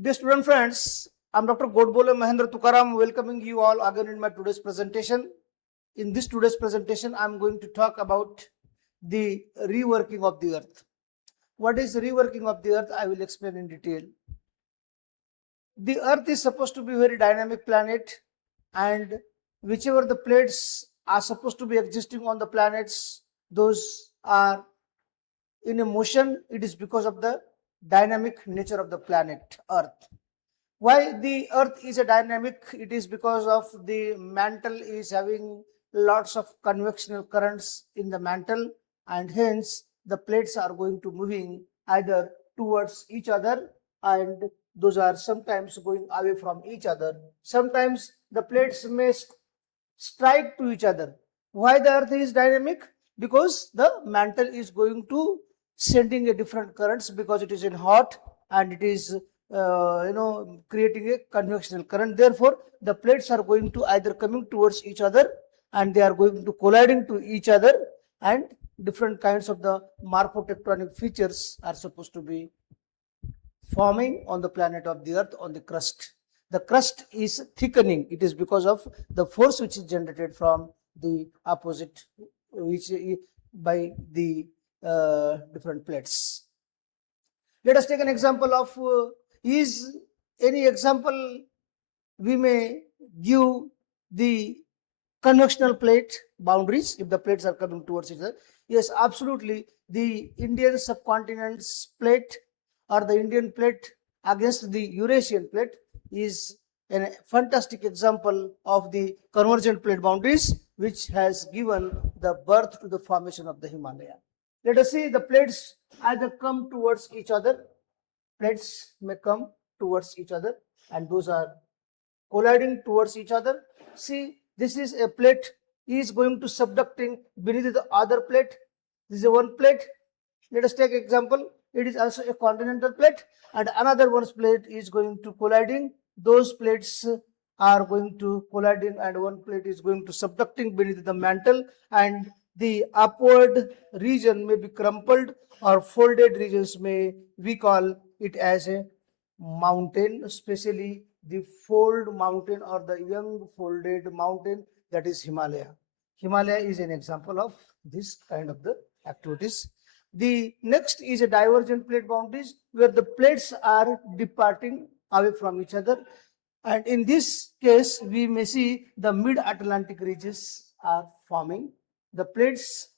Dear student friends, I'm Dr. Godbole Mahendra Tukaram, welcoming you all again in my today's presentation. In this today's presentation, I'm going to talk about the reworking of the earth. What is reworking of the earth? I will explain in detail. The earth is supposed to be a very dynamic planet, and whichever the plates are supposed to be existing on the planets, those are in a motion. It is because of the dynamic nature of the planet earth. Why the earth is a dynamic? It is because of the mantle is having lots of convectional currents in the mantle, and hence the plates are going to moving either towards each other, and those are sometimes going away from each other. Sometimes the plates may strike to each other. Why the earth is dynamic? Because the mantle is going to sending a different currents, because it is in hot and it is creating a convectional current. Therefore the plates are going to either coming towards each other, and they are going to colliding to each other, and different kinds of the morphotectonic features are supposed to be forming on the planet of the earth on the crust. The crust is thickening. It is because of the force which is generated from the opposite, which by the different plates. Let us take an example of is any example we may give the convectional plate boundaries if the plates are coming towards each other. Yes, absolutely. The Indian subcontinent's plate or the Indian plate against the Eurasian plate is a fantastic example of the convergent plate boundaries, which has given the birth to the formation of the Himalaya. Let us see the plates either come towards each other. Plates may come towards each other, and those are colliding towards each other. See, this is a plate is going to subducting beneath the other plate. This is a one plate. Let us take example. It is also a continental plate, and another one's plate is going to colliding. Those plates are going to colliding, and one plate is going to subducting beneath the mantle, and the upward region may be crumpled or folded regions may we call it as a mountain, especially the fold mountain or the young folded mountain, that is Himalaya. Himalaya is an example of this kind of the activities. The next is a divergent plate boundaries, where the plates are departing away from each other, and in this case we may see the mid-Atlantic ridges are forming. The plates,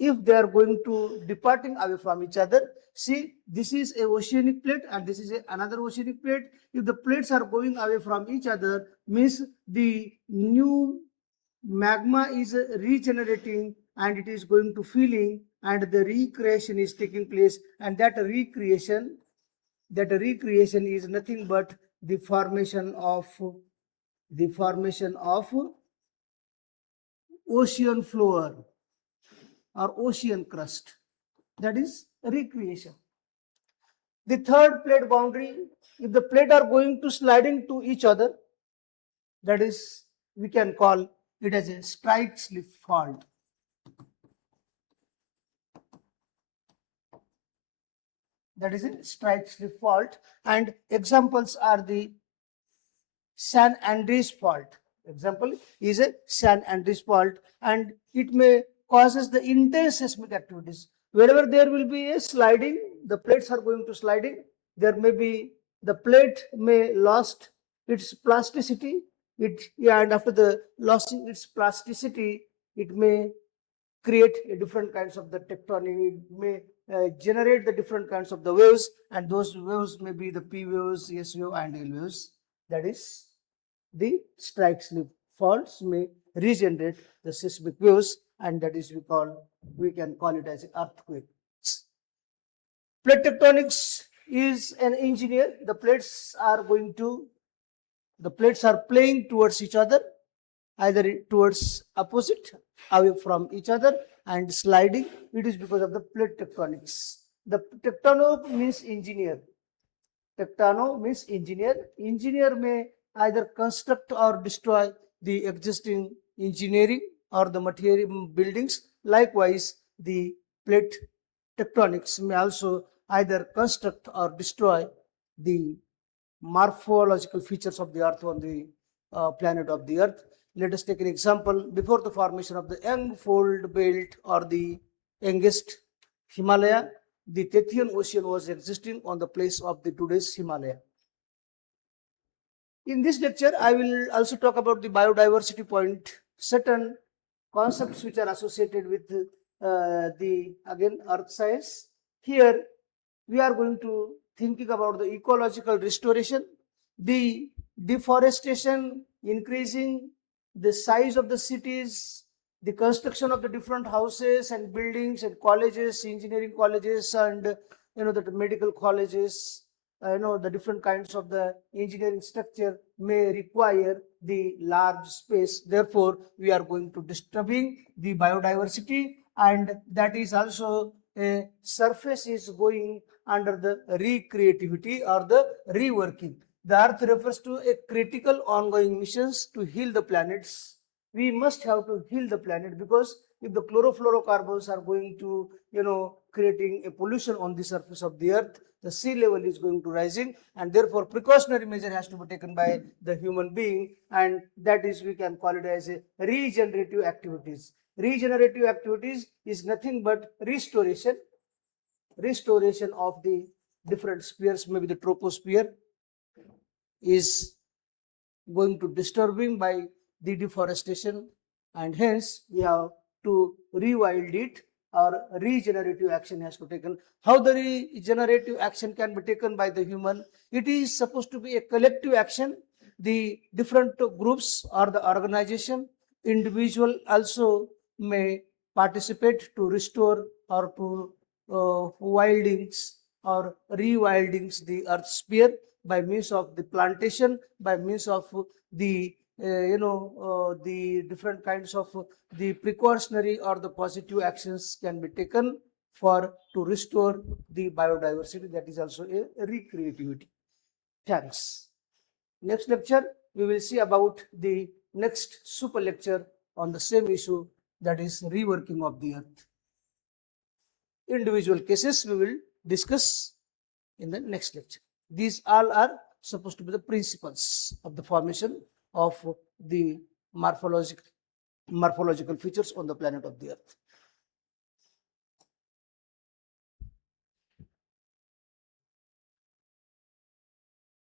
if they are going to departing away from each other, see, this is a oceanic plate and this is another oceanic plate. If the plates are going away from each other, means the new magma is regenerating and it is going to filling, and the recreation is taking place, and that recreation is nothing but the formation of ocean floor or ocean crust. That is recreation. The third plate boundary, if the plate are going to sliding to each other, that is, we can call it as a strike slip fault. That is a strike slip fault, and examples are the San Andreas fault. Example is a San Andreas fault, and it may causes the intense seismic activities. Wherever there will be a sliding, the plates are going to sliding. There may be the plate may lost its plasticity. And after the losing its plasticity, it may create a different kinds of the tectonic. It may generate the different kinds of the waves, and those waves may be the P waves, S wave, and L waves. That is, the strike slip faults may regenerate the seismic waves, and that is we can call it as earthquake. Plate tectonics is an engineer. The plates are playing towards each other, either towards opposite, away from each other, and sliding. It is because of the plate tectonics. The tectono means engineer. Tectano means engineer. Engineer may either construct or destroy the existing engineering or the material buildings. Likewise, the plate tectonics may also either construct or destroy the morphological features of the earth on the planet of the earth. Let us take an example. Before the formation of the young fold belt or the youngest Himalaya, the Tethyan Ocean was existing on the place of the today's Himalaya. In this lecture, I will also talk about the biodiversity point, certain concepts which are associated with the again earth science. Here we are going to thinking about the ecological restoration, the deforestation increasing, the size of the cities, the construction of the different houses and buildings and colleges, engineering colleges and the medical colleges, the different kinds of the engineering structure may require the large space. Therefore, we are going to disturbing the biodiversity, and that is also a surface is going under the recreativity or the reworking. The earth refers to a critical ongoing missions to heal the planets. We must have to heal the planet, because if the chlorofluorocarbons are going to, creating a pollution on the surface of the earth, the sea level is going to rising, and therefore precautionary measure has to be taken by the human being, and that is, we can call it as a regenerative activities. Regenerative activities is nothing but restoration of the different spheres. Maybe the troposphere is going to disturbing by the deforestation, and hence we have to rewild it, or regenerative action has to be taken. How the regenerative action can be taken by the human? It is supposed to be a collective action. The different groups or the organization, individual also may participate to restore or to wildings or rewildings the earth sphere by means of the plantation, by means of the the different kinds of the precautionary or the positive actions can be taken for to restore the biodiversity. That is also a recreativity. Thanks. Next lecture we will see about the next super lecture on the same issue, that is reworking of the earth. Individual cases we will discuss in the next lecture. These all are supposed to be the principles of the formation of the morphological features on the planet of the earth.